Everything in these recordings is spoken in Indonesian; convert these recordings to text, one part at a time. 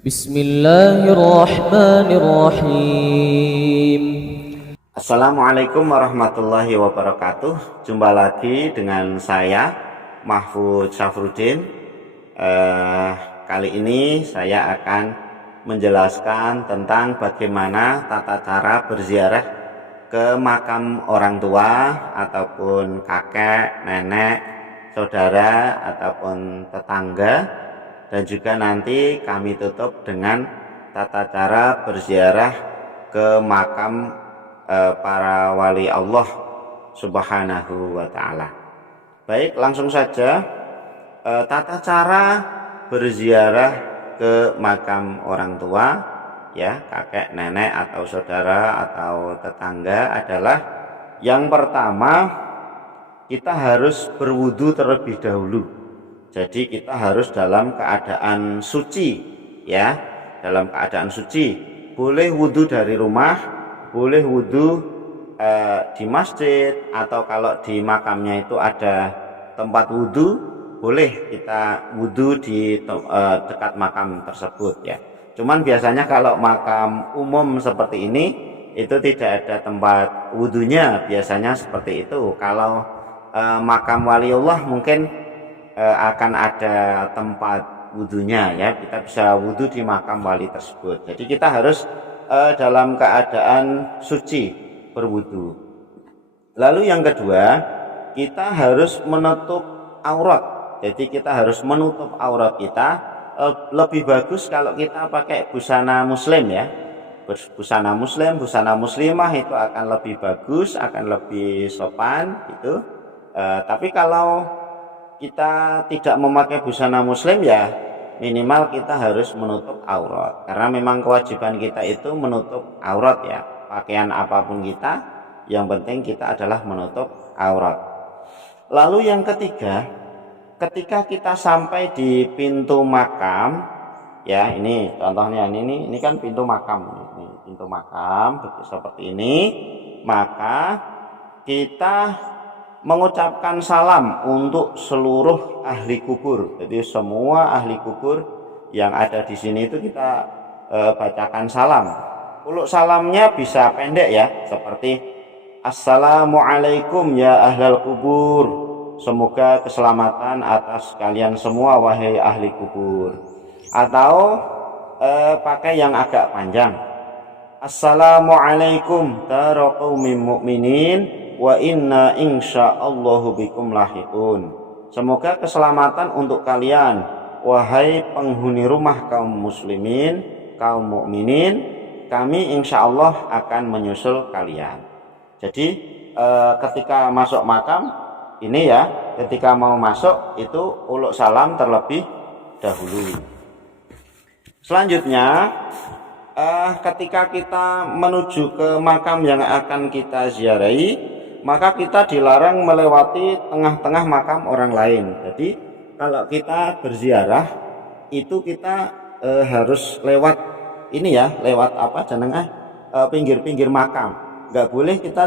Bismillahirrahmanirrahim. Assalamualaikum warahmatullahi wabarakatuh. Jumpa lagi dengan saya Mahfud Syafruddin. Kali ini saya akan menjelaskan tentang bagaimana tata cara berziarah ke makam orang tua ataupun kakek, nenek, saudara ataupun tetangga, dan juga nanti kami tutup dengan tata cara berziarah ke makam para wali Allah Subhanahu wa ta'ala. Baik, langsung saja. Tata cara berziarah ke makam orang tua, ya, kakek, nenek atau saudara atau tetangga adalah yang pertama, kita harus berwudu terlebih dahulu. Jadi kita harus dalam keadaan suci, ya, dalam keadaan suci. Boleh wudu dari rumah, boleh wudu di masjid, atau kalau di makamnya itu ada tempat wudu, boleh kita wudu di dekat makam tersebut, ya. Cuman biasanya kalau makam umum seperti ini itu tidak ada tempat wudunya, biasanya seperti itu. Kalau makam waliullah mungkin akan ada tempat wudunya, ya, kita bisa wudu di makam wali tersebut. Jadi kita harus dalam keadaan suci berwudu. Lalu yang kedua, kita harus menutup aurat. Jadi kita harus menutup aurat kita. Lebih bagus kalau kita pakai busana muslim, ya, busana muslim, busana muslimah, itu akan lebih bagus, akan lebih sopan gitu. Tapi kalau kita tidak memakai busana muslim, ya minimal kita harus menutup aurat, karena memang kewajiban kita itu menutup aurat, ya, pakaian apapun kita, yang penting kita adalah menutup aurat. Lalu yang ketiga, ketika kita sampai di pintu makam, ya, ini contohnya, ini kan pintu makam, ini pintu makam seperti ini, maka kita mengucapkan salam untuk seluruh ahli kubur. Jadi semua ahli kubur yang ada di sini itu kita bacakan salam. Uluk salamnya bisa pendek, ya, seperti Assalamualaikum ya ahlal kubur, semoga keselamatan atas kalian semua wahai ahli kubur. Atau pakai yang agak panjang, Assalamualaikum daraqaumin mu'minin wa inna insyaallahu bikum lahiqun. Semoga keselamatan untuk kalian wahai penghuni rumah kaum muslimin, kaum mukminin, kami insyaallah akan menyusul kalian. Jadi ketika masuk makam ini, ya, ketika mau masuk itu uluk salam terlebih dahulu. Selanjutnya, ketika kita menuju ke makam yang akan kita ziarahi, maka kita dilarang melewati tengah-tengah makam orang lain. Jadi kalau kita berziarah itu kita harus lewat ini, ya, lewat apa jenengah, pinggir-pinggir makam. Nggak boleh kita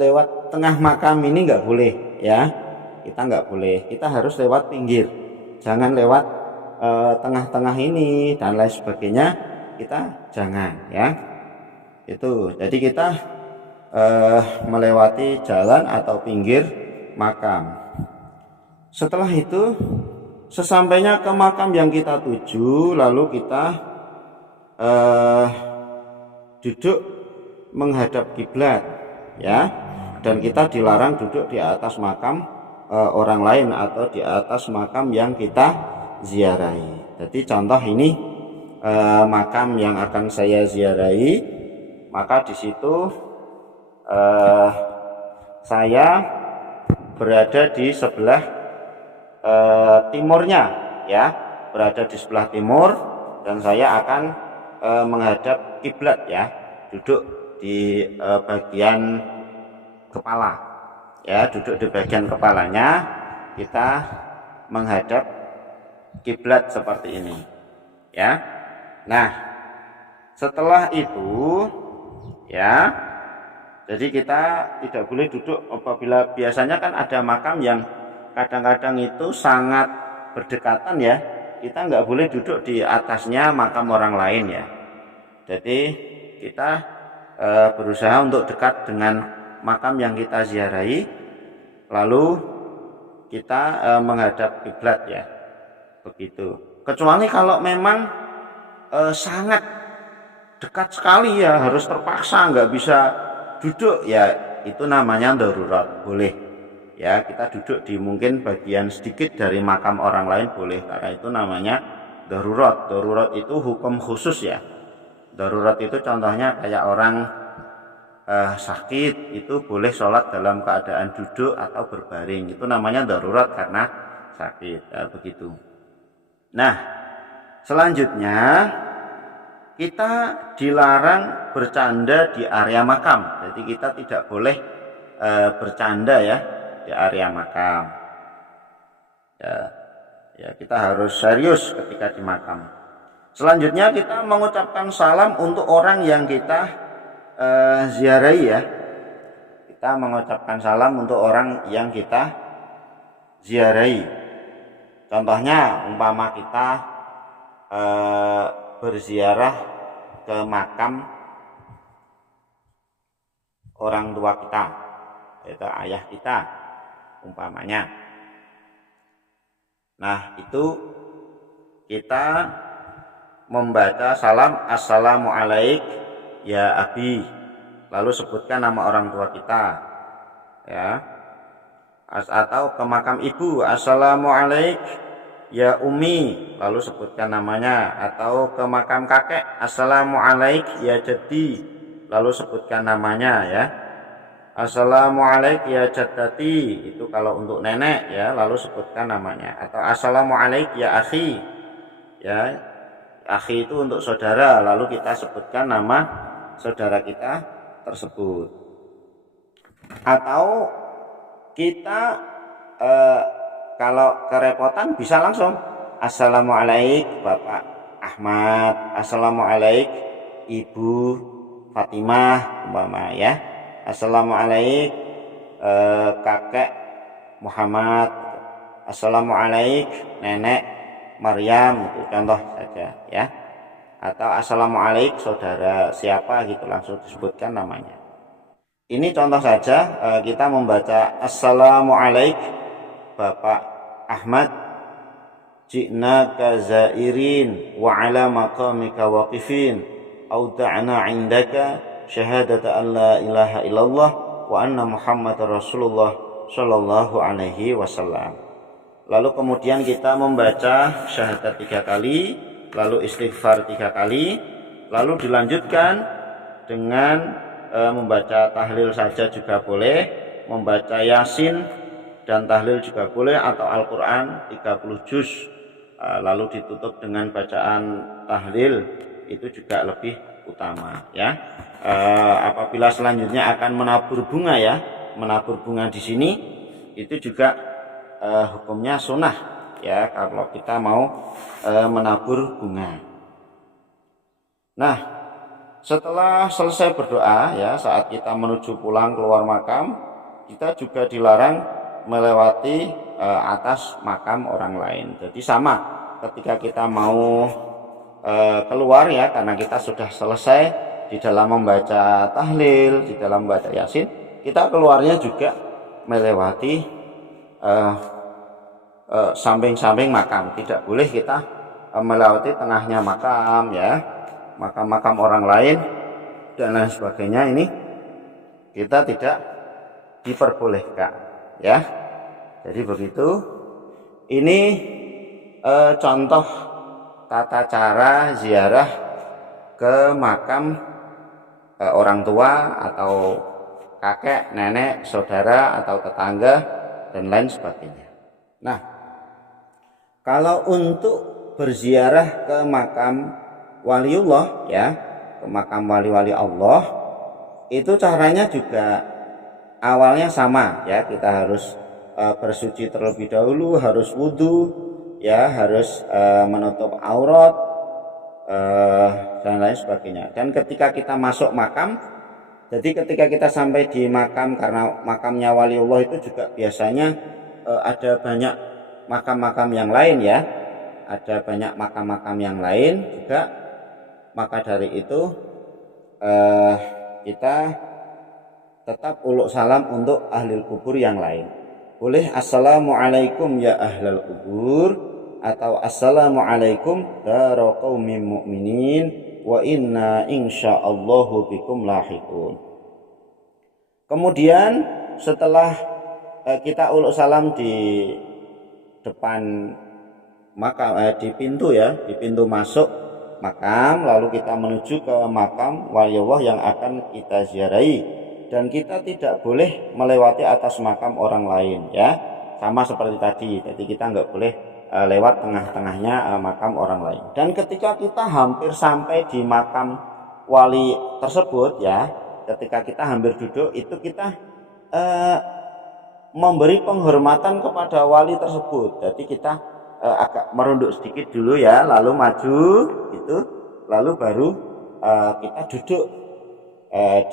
lewat tengah makam ini, nggak boleh, ya, kita nggak boleh. Kita harus lewat pinggir, jangan lewat tengah-tengah ini dan lain sebagainya, kita jangan, ya. Itu jadi kita melewati jalan atau pinggir makam. Setelah itu, sesampainya ke makam yang kita tuju, lalu kita duduk menghadap kiblat, ya, dan kita dilarang duduk di atas makam orang lain atau di atas makam yang kita ziarahi. Jadi contoh ini makam yang akan saya ziarahi, maka di situ saya berada di sebelah timurnya, ya, berada di sebelah timur, dan saya akan menghadap kiblat, ya, duduk di bagian kepala, ya, duduk di bagian kepalanya, kita menghadap kiblat seperti ini, ya. Nah, setelah itu, ya, jadi kita tidak boleh duduk apabila biasanya kan ada makam yang kadang-kadang itu sangat berdekatan, ya. kita nggak boleh duduk di atasnya makam orang lain ya. Jadi kita berusaha untuk dekat dengan makam yang kita ziarahi, lalu kita menghadap kiblat ya, begitu. Kecuali kalau memang sangat dekat sekali ya, harus terpaksa nggak bisa duduk ya, itu namanya darurat, boleh ya. Kita duduk di mungkin bagian sedikit dari makam orang lain boleh, karena itu namanya darurat. Darurat itu hukum khusus ya. Darurat itu contohnya kayak orang sakit itu boleh sholat dalam keadaan duduk atau berbaring, itu namanya darurat karena sakit ya, begitu. Nah, selanjutnya kita dilarang bercanda di area makam. Jadi kita tidak boleh bercanda ya di area makam. Ya, kita harus serius ketika di makam. Selanjutnya kita mengucapkan salam untuk orang yang kita ziarahi ya. Kita mengucapkan salam untuk orang yang kita ziarahi. Contohnya umpama kita berziarah ke makam orang tua kita, yaitu ayah kita umpamanya. Nah, itu kita membaca salam assalamualaik ya abi, lalu sebutkan nama orang tua kita ya. Atau ke makam ibu assalamualaik ya umi, lalu sebutkan namanya. Atau ke makam kakek assalamualaik ya jaddi, lalu sebutkan namanya ya. Assalamualaik ya jaddati, itu kalau untuk nenek ya, lalu sebutkan namanya. Atau assalamualaik ya akhi ya, akhi itu untuk saudara, lalu kita sebutkan nama saudara kita tersebut. Atau kita kalau kerepotan bisa langsung assalamualaik Bapak Ahmad, assalamualaik Ibu Fatimah umpama ya, assalamualaik kakek Muhammad, assalamualaik nenek Maryam, itu contoh saja ya. Atau assalamualaik saudara siapa gitu, langsung disebutkan namanya. Ini contoh saja, kita membaca assalamualaik Bapak Ahmad, ji'naka zairin wa ala maqamika waqifin, auda'na indaka syahadata an la ilaha illallah wa anna muhammadar rasulullah sallallahu alaihi wasallam. Lalu kemudian kita membaca syahadat 3 kali, lalu istighfar 3 kali, lalu dilanjutkan dengan membaca tahlil saja juga boleh, membaca yasin dan tahlil juga boleh, atau Al-Quran 30 juz, lalu ditutup dengan bacaan tahlil, itu juga lebih utama ya. Apabila selanjutnya akan menabur bunga ya, menabur bunga di sini itu juga hukumnya sunnah ya, kalau kita mau menabur bunga. Nah, setelah selesai berdoa ya, saat kita menuju pulang keluar makam, kita juga dilarang melewati atas makam orang lain. Jadi sama ketika kita mau keluar ya, karena kita sudah selesai di dalam membaca tahlil, di dalam membaca yasin, kita keluarnya juga melewati samping-samping makam. Tidak boleh kita melewati tengahnya makam ya, makam-makam orang lain dan lain sebagainya. Ini kita tidak diperbolehkan ya. Jadi begitu. Ini contoh tata cara ziarah ke makam orang tua atau kakek, nenek, saudara atau tetangga dan lain sebagainya. Nah, kalau untuk berziarah ke makam waliullah ya, ke makam wali-wali Allah, itu caranya juga awalnya sama ya. Kita harus bersuci terlebih dahulu, harus wudhu ya, harus menutup aurat dan lain sebagainya. Dan ketika kita masuk makam, jadi ketika kita sampai di makam, karena makamnya waliullah itu juga biasanya ada banyak makam-makam yang lain ya. ada banyak makam-makam yang lain juga, maka dari itu kita tetap uluk salam untuk ahli kubur yang lain. Boleh assalamualaikum ya ahlal kubur, atau assalamualaikum dara qaumin mu'minin wa inna insyaallahu bikum lahiqun. Kemudian setelah kita uluk salam di depan makam, di pintu ya, di pintu masuk makam, lalu kita menuju ke makam waliullah yang akan kita ziarahi. Dan kita tidak boleh melewati atas makam orang lain ya, sama seperti tadi. Jadi kita nggak boleh lewat tengah-tengahnya makam orang lain. Dan ketika kita hampir sampai di makam wali tersebut ya, ketika kita hampir duduk, itu kita memberi penghormatan kepada wali tersebut. Jadi kita agak merunduk sedikit dulu ya, lalu maju gitu, lalu baru kita duduk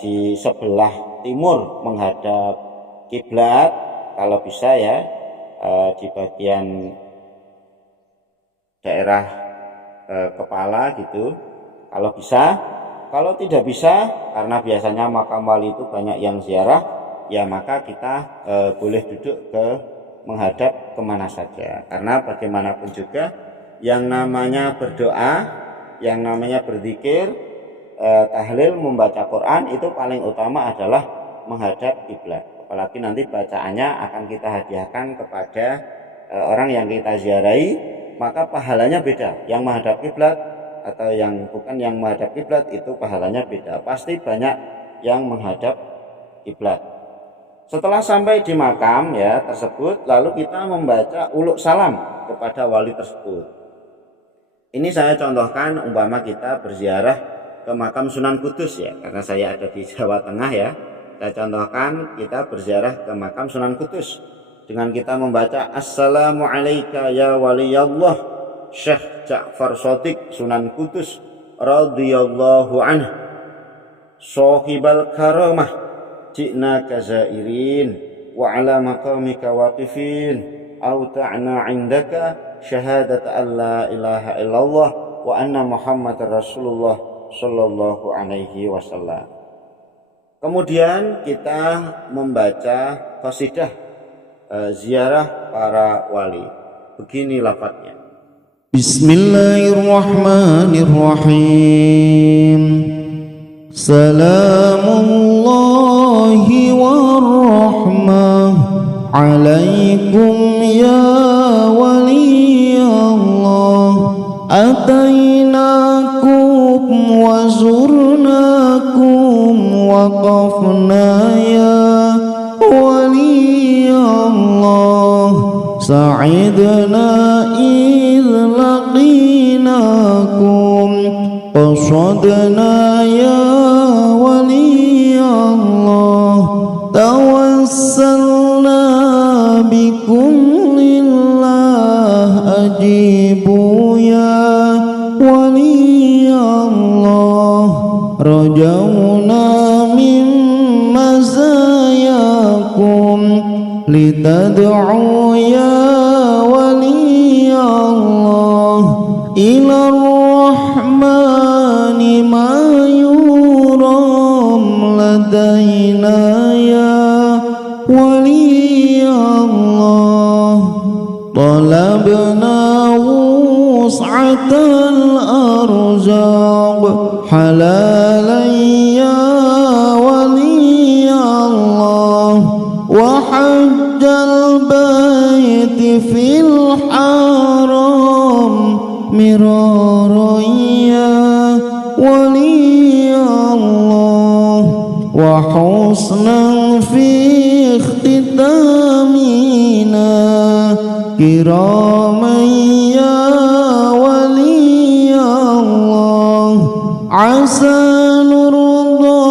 di sebelah timur menghadap kiblat kalau bisa ya, di bagian daerah kepala gitu kalau bisa. Kalau tidak bisa, karena biasanya makam wali itu banyak yang ziarah ya, maka kita boleh duduk menghadap kemana saja. Karena bagaimanapun juga yang namanya berdoa, yang namanya berzikir, tahlil, membaca Quran, itu paling utama adalah menghadap kiblat. Apalagi nanti bacaannya akan kita hadiahkan kepada orang yang kita ziarahi, maka pahalanya beda. Yang menghadap kiblat atau yang bukan yang menghadap kiblat itu pahalanya beda. Pasti banyak yang menghadap kiblat. Setelah sampai di makam ya tersebut, lalu kita membaca uluk salam kepada wali tersebut. Ini saya contohkan umpama kita berziarah ke makam Sunan Kudus ya, karena saya ada di Jawa Tengah ya. Saya contohkan kita berziarah ke makam Sunan Kudus dengan kita membaca assalamualaikum ya waliyallah Syekh Ja'far Shadiq Sunan Kudus radhiyallahu anhu sahibal karamah ji'na kazairin wa ala maqamika waqifin auta'na indaka syahadat an la ilaha illallah wa anna muhammadar rasulullah sallallahu alaihi wasallam. Kemudian kita membaca qasidah ziarah para wali. Begini lafadznya. Bismillahirrahmanirrahim. Salamullahi warahmah alaikum ya wali Allah. Atainakum wa zurnakum waqafna ya wali Allah. Sa'idna idh laqinakum qasadna ya wali Allah. Tawassalna bikum lillah ajibu ya wali Allah. Rajawna min mazayakum litad'u ya wali Allah. Ila rahmani ma yuram ladaina ya wali Allah. Talabna wus'atal arzaq halalan ya wali Allah. Wa hajjal baiti fil haram miraran ya wali Allah. Wa husnan fi ikhtitamina kiraman ya wali Allah. Asa nurda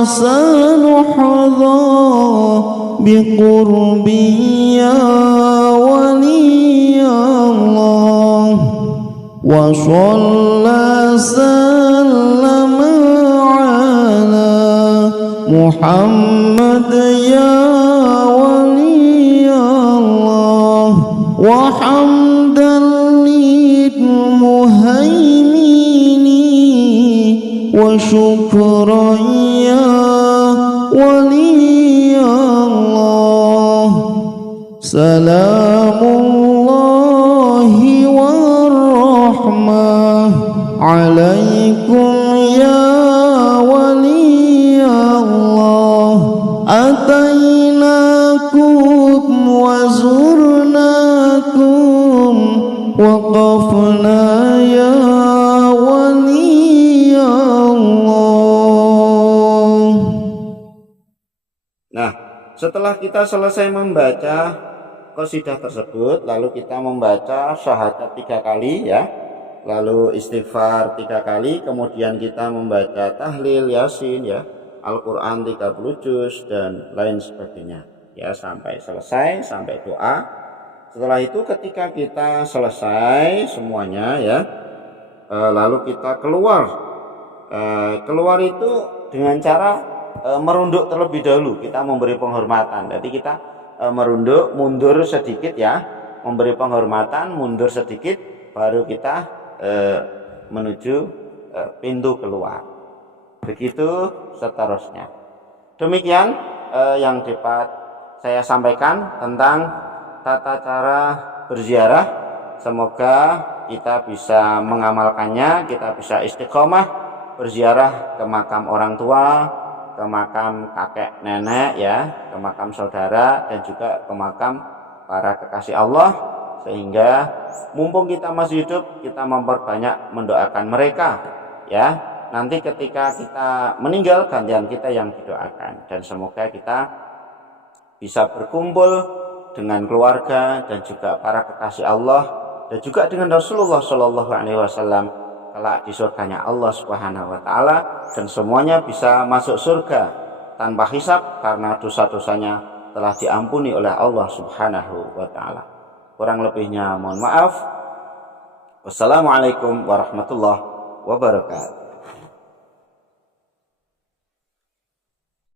asa nuhda biqurbi ya wali Allah. Wa shalla sallama ala Muhammad ya wali Allah. Wa hamdan وشكرا يا ولي الله سلام الله والرحمة عليكم يا ولي الله أتيناكم وزرناكم وقفنا يا ولي الله. Nah, setelah kita selesai membaca qasidah tersebut, lalu kita membaca syahadat 3 kali ya, lalu istighfar 3 kali, kemudian kita membaca tahlil, yasin ya, Al-Quran 30 juz dan lain sebagainya ya, sampai selesai, sampai doa. Setelah itu ketika kita selesai semuanya ya, lalu kita keluar itu dengan cara merunduk terlebih dahulu, kita memberi penghormatan. Jadi kita merunduk, mundur sedikit ya, memberi penghormatan, mundur sedikit, baru kita menuju pintu keluar. Begitu seterusnya. Demikian yang dapat saya sampaikan tentang tata cara berziarah. Semoga kita bisa mengamalkannya, kita bisa istiqomah berziarah ke makam orang tua, ke makam kakek nenek ya, ke makam saudara, dan juga ke makam para kekasih Allah, sehingga mumpung kita masih hidup, kita memperbanyak mendoakan mereka ya. Nanti ketika kita meninggal, gantian kita yang didoakan, dan semoga kita bisa berkumpul dengan keluarga dan juga para kekasih Allah, dan juga dengan Rasulullah Shallallahu Alaihi Wasallam kelak di surganya Allah Subhanahu Wa Taala, dan semuanya bisa masuk surga tanpa hisab karena dosa-dosanya telah diampuni oleh Allah Subhanahu Wa Taala. Kurang lebihnya mohon maaf. Wassalamualaikum warahmatullahi wabarakatuh.